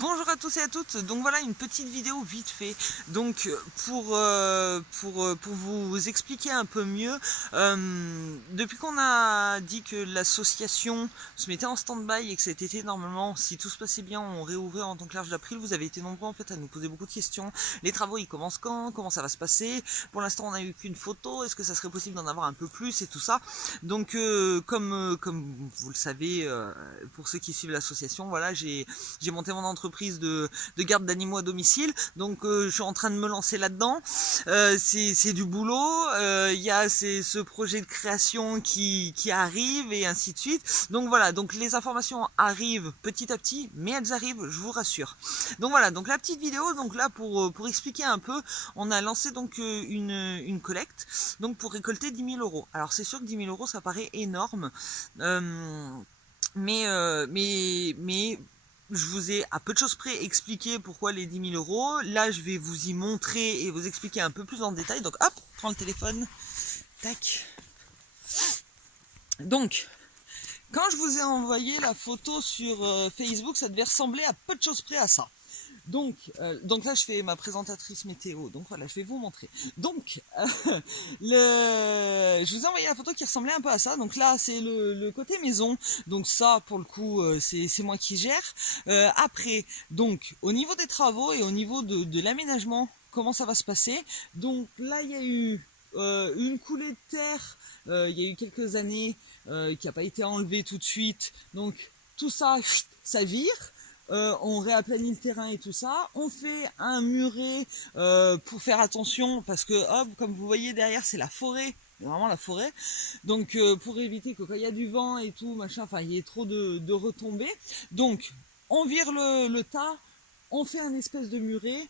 Bonjour à tous et à toutes, donc voilà une petite vidéo vite fait, donc pour vous expliquer un peu mieux, depuis qu'on a dit que l'association se mettait en stand-by et que cet été normalement, si tout se passait bien, on réouvrait en tant que large d'April, vous avez été nombreux en fait à nous poser beaucoup de questions. Les travaux ils commencent quand? Comment ça va se passer? Pour l'instant on n'a eu qu'une photo, est-ce que ça serait possible d'en avoir un peu plus et tout ça? Donc comme vous le savez, pour ceux qui suivent l'association, voilà, j'ai monté mon entreprise de garde d'animaux à domicile, donc je suis en train de me lancer là-dedans. C'est du boulot, il y a ce projet de création qui arrive et ainsi de suite. Donc voilà, donc les informations arrivent petit à petit, mais elles arrivent, je vous rassure. Donc voilà, donc la petite vidéo, donc là pour expliquer un peu, on a lancé donc une collecte, donc pour récolter 10 000 euros. Alors c'est sûr que 10 000 euros ça paraît énorme, mais je vous ai à peu de choses près expliqué pourquoi les 10 000 euros. Là, je vais vous y montrer et vous expliquer un peu plus en détail. Donc, hop, prends le téléphone. Tac. Donc, quand je vous ai envoyé la photo sur Facebook, ça devait ressembler à peu de choses près à ça. Donc là, je fais ma présentatrice météo. Donc voilà, je vais vous montrer. Donc, je vous ai envoyé la photo qui ressemblait un peu à ça. Donc là, c'est le côté maison. Donc ça, pour le coup, c'est moi qui gère. Après, donc, au niveau des travaux et au niveau de l'aménagement, comment ça va se passer? Donc là, il y a eu une coulée de terre. Il y a eu quelques années qui n'a pas été enlevée tout de suite. Donc tout ça, ça vire. On réaplanit le terrain et tout ça. On fait un muret pour faire attention parce que, hop, comme vous voyez derrière, c'est la forêt. Vraiment la forêt. Donc pour éviter que quand il y a du vent et tout, machin, enfin, il y ait trop de retombées. Donc, on vire le tas, on fait un espèce de muret.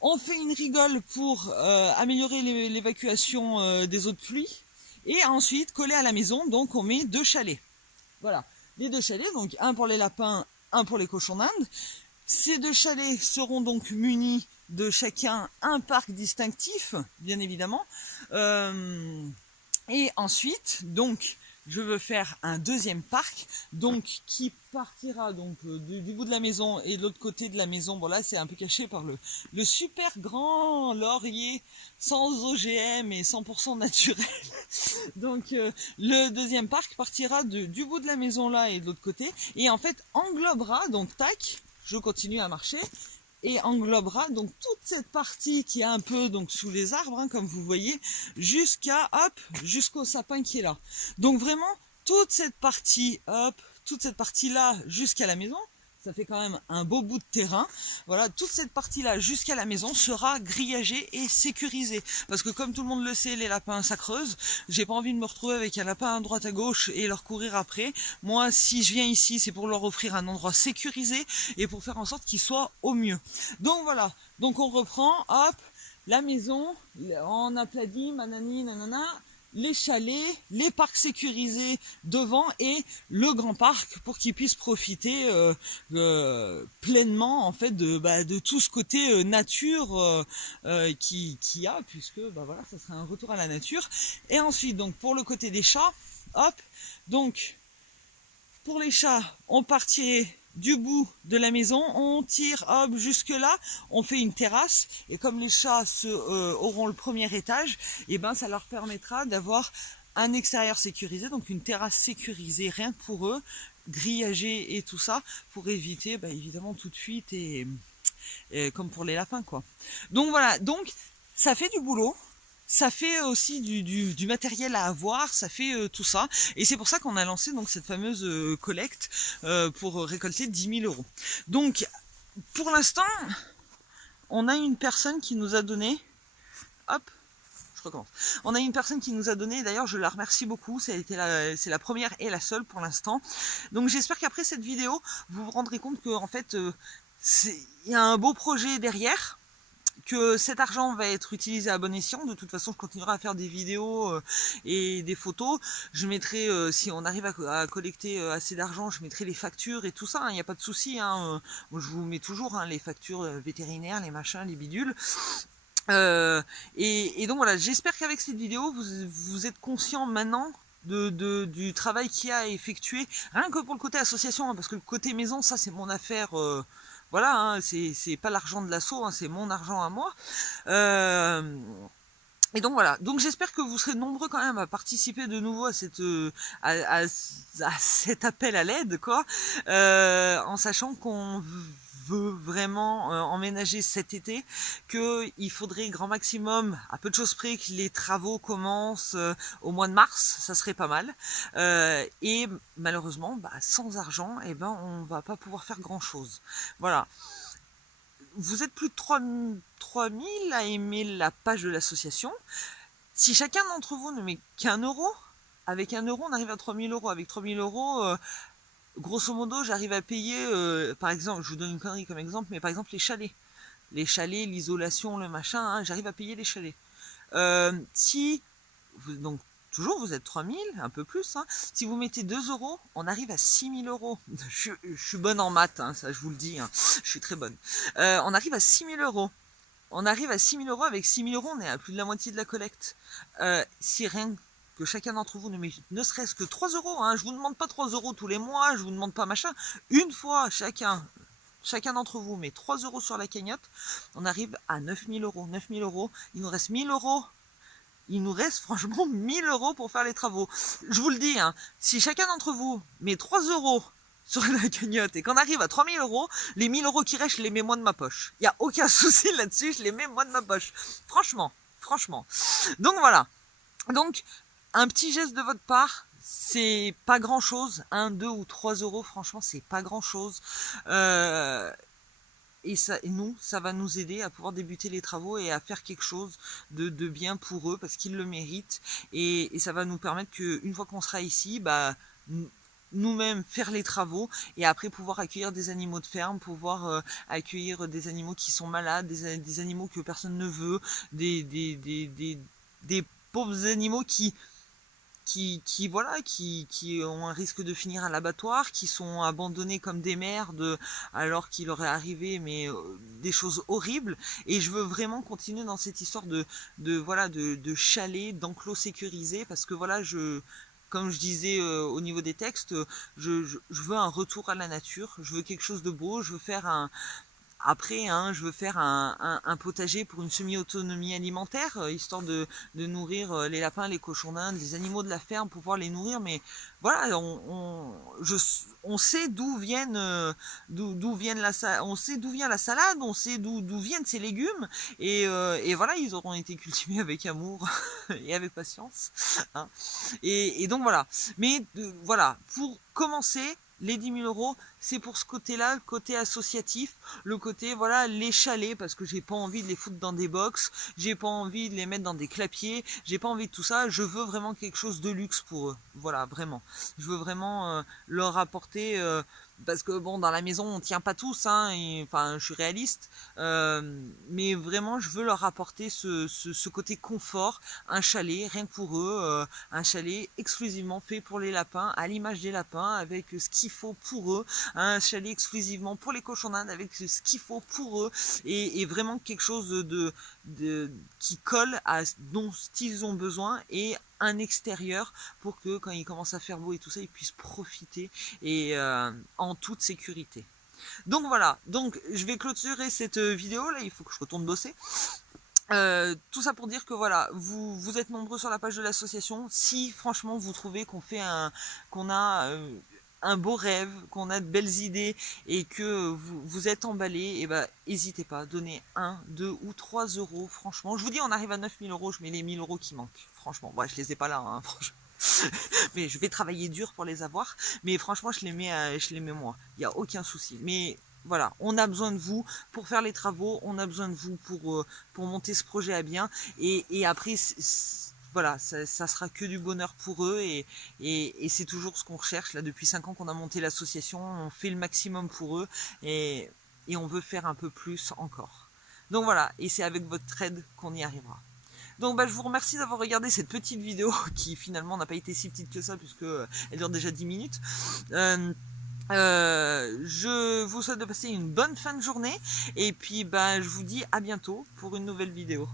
On fait une rigole pour améliorer l'évacuation des eaux de pluie. Et ensuite, collé à la maison, donc on met 2 chalets. Voilà, les 2 chalets, donc un pour les lapins, un pour les cochons d'Inde. Ces 2 chalets seront donc munis de chacun un parc distinctif, bien évidemment. Et ensuite, donc, je veux faire un deuxième parc, donc qui partira donc du bout de la maison et de l'autre côté de la maison. Bon là, c'est un peu caché par le super grand laurier sans OGM et 100% naturel. Donc le deuxième parc partira du bout de la maison là et de l'autre côté et en fait englobera, donc tac, je continue à marcher, et englobera donc toute cette partie qui est un peu donc sous les arbres, hein, comme vous voyez, jusqu'au sapin qui est là. Donc vraiment toute cette partie, toute cette partie là jusqu'à la maison. Ça fait quand même un beau bout de terrain. Voilà, toute cette partie-là jusqu'à la maison sera grillagée et sécurisée. Parce que comme tout le monde le sait, les lapins, ça creuse. J'ai pas envie de me retrouver avec un lapin à droite à gauche et leur courir après. Moi, si je viens ici, c'est pour leur offrir un endroit sécurisé et pour faire en sorte qu'ils soient au mieux. Donc voilà, donc on reprend, hop, la maison, on aplanit, manani, nanana, les chalets, les parcs sécurisés devant et le grand parc pour qu'ils puissent profiter pleinement en fait de tout ce côté nature qui y a, puisque voilà, ça sera un retour à la nature. Et ensuite donc pour le côté des chats, hop, donc pour les chats on partirait du bout de la maison, on tire hop jusque là, on fait une terrasse et comme les chats auront le premier étage, et ben ça leur permettra d'avoir un extérieur sécurisé, donc une terrasse sécurisée rien que pour eux, grillagée et tout ça, pour éviter évidemment toute fuite et comme pour les lapins quoi. Donc voilà, donc ça fait du boulot. Ça fait aussi du matériel à avoir, ça fait tout ça. Et c'est pour ça qu'on a lancé donc cette fameuse collecte pour récolter 10 000 euros. Donc, pour l'instant, on a une personne qui nous a donné... Hop, je recommence. On a une personne qui nous a donné, d'ailleurs je la remercie beaucoup, c'est la première et la seule pour l'instant. Donc j'espère qu'après cette vidéo, vous vous rendrez compte qu'en fait, il y a un beau projet derrière, que cet argent va être utilisé à bon escient. De toute façon, je continuerai à faire des vidéos et des photos. Je mettrai, si on arrive à collecter assez d'argent, je mettrai les factures et tout ça. Il n'y a pas de souci. Je vous mets toujours les factures vétérinaires, les machins, les bidules. Et donc voilà, j'espère qu'avec cette vidéo, vous êtes conscient maintenant du travail qu'il y a à effectuer, rien que pour le côté association, hein, parce que le côté maison, ça c'est mon affaire voilà, hein, c'est pas l'argent de l'asso, hein, c'est mon argent à moi. Et donc voilà, donc j'espère que vous serez nombreux quand même à participer de nouveau à à cet appel à l'aide, quoi, en sachant qu'on veut vraiment emménager cet été, qu'il faudrait grand maximum, à peu de choses près, que les travaux commencent au mois de mars, ça serait pas mal. Et malheureusement, sans argent, eh ben, on va pas pouvoir faire grand chose. Voilà. Vous êtes plus de 3000 à aimer la page de l'association. Si chacun d'entre vous ne met qu'un euro, avec 1 euro, on arrive à 3000 euros. Avec 3000 euros, grosso modo, j'arrive à payer, par exemple, je vous donne une connerie comme exemple, mais par exemple les chalets. Les chalets, l'isolation, le machin, hein, j'arrive à payer les chalets. Si, donc, toujours, vous êtes 3000, un peu plus. Hein. Si vous mettez 2 euros, on arrive à 6000 euros. Je suis bonne en maths, hein, ça je vous le dis. Hein. Je suis très bonne. On arrive à 6000 euros. On arrive à 6000 euros. Avec 6000 euros, on est à plus de la moitié de la collecte. Si rien que chacun d'entre vous ne serait-ce que 3 euros, hein, je vous demande pas 3 euros tous les mois, je vous demande pas machin. Une fois chacun d'entre vous met 3 euros sur la cagnotte, on arrive à 9000 euros. 9000 euros, il nous reste 1000 euros. Il nous reste franchement 1000 euros pour faire les travaux. Je vous le dis, hein, si chacun d'entre vous met 3 euros sur la cagnotte et qu'on arrive à 3000 euros, les 1000 euros qui restent, je les mets moi de ma poche. Il n'y a aucun souci là-dessus, je les mets moi de ma poche. Franchement. Donc voilà. Donc, un petit geste de votre part, c'est pas grand-chose. 1, 2 ou 3 euros, franchement, c'est pas grand-chose. Et nous, ça va nous aider à pouvoir débuter les travaux et à faire quelque chose de bien pour eux, parce qu'ils le méritent. Et ça va nous permettre qu'une fois qu'on sera ici, nous-mêmes faire les travaux et après pouvoir accueillir des animaux de ferme, pouvoir accueillir des animaux qui sont malades, des animaux que personne ne veut, des pauvres animaux qui ont un risque de finir à l'abattoir, qui sont abandonnés comme des merdes alors qu'il leur est arrivé des choses horribles. Et je veux vraiment continuer dans cette histoire de chalet, d'enclos sécurisés, parce que voilà, comme je disais au niveau des textes, je veux un retour à la nature, je veux quelque chose de beau, je veux faire je veux faire un potager pour une semi-autonomie alimentaire, histoire de nourrir les lapins, les cochons d'Inde, les animaux de la ferme, pour pouvoir les nourrir. Mais voilà, on sait d'où viennent, on sait d'où vient la salade, on sait d'où viennent ces légumes, et voilà, ils auront été cultivés avec amour et avec patience. Hein. Et donc voilà. Mais voilà, pour commencer, les 10 000 euros, c'est pour ce côté-là, le côté associatif, le côté, voilà, les chalets, parce que j'ai pas envie de les foutre dans des box, j'ai pas envie de les mettre dans des clapiers, j'ai pas envie de tout ça, je veux vraiment quelque chose de luxe pour eux, voilà, vraiment. Je veux vraiment leur apporter, parce que bon, dans la maison, on tient pas tous, hein, enfin, je suis réaliste, mais vraiment, je veux leur apporter ce côté confort, un chalet, rien que pour eux, un chalet exclusivement fait pour les lapins, à l'image des lapins, avec ce qu'il faut pour eux, un chalet exclusivement pour les cochons d'Inde, avec ce qu'il faut pour eux, et vraiment quelque chose qui colle à dont ils ont besoin, et un extérieur pour que quand il commence à faire beau et tout ça, ils puissent profiter et en toute sécurité. Donc voilà, donc je vais clôturer cette vidéo là, il faut que je retourne bosser. Tout ça pour dire que voilà, vous êtes nombreux sur la page de l'association. Si franchement vous trouvez qu'on a un beau rêve, qu'on a de belles idées et que vous êtes emballé, et n'hésitez pas, donnez 1, 2 ou 3 euros. Franchement, je vous dis, on arrive à 9000 euros, je mets les 1000 euros qui manquent. Franchement, je les ai pas là, hein, franchement. Mais je vais travailler dur pour les avoir. Mais franchement, je les mets moi. Il n'y a aucun souci. Mais voilà, on a besoin de vous pour faire les travaux, on a besoin de vous pour monter ce projet à bien. Et après, voilà, ça sera que du bonheur pour eux, et c'est toujours ce qu'on recherche. Là, depuis 5 ans qu'on a monté l'association, on fait le maximum pour eux, et on veut faire un peu plus encore. Donc voilà, et c'est avec votre aide qu'on y arrivera. Donc je vous remercie d'avoir regardé cette petite vidéo qui finalement n'a pas été si petite que ça, puisque elle dure déjà 10 minutes. Je vous souhaite de passer une bonne fin de journée, et puis je vous dis à bientôt pour une nouvelle vidéo.